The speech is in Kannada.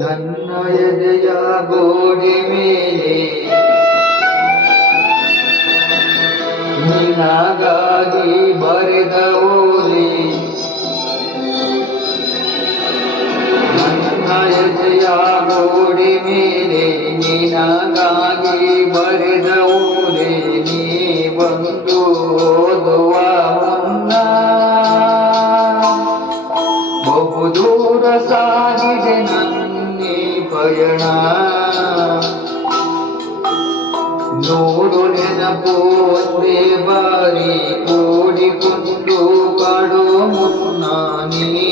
ನನ್ನ ಎದೆಯ ಗೋಡೆ ಮೇಲೆ ನಿನಗಾಗಿ ಬರೆದ ಓದಿ, ನನ್ನ ಎದೆಯ ಗೋಡೆ ಮೇಲೆ ನಿನಗಾಗಿ ಬರೆದ ಓದಿ, ನೀ ಬಂದು ಓದುವ ಮುನ್ನ ಬಹುದೂರ ಸಾಗಿದೆ ನನ್ನಿ ಪಯಣ. ನೋಡು ನೆನಪು ಒಂದೇ ಬಾರಿ ಕೂಡಿಕೊಂಡು ಕಾಡೋ ಮುನ್ನ ನೀ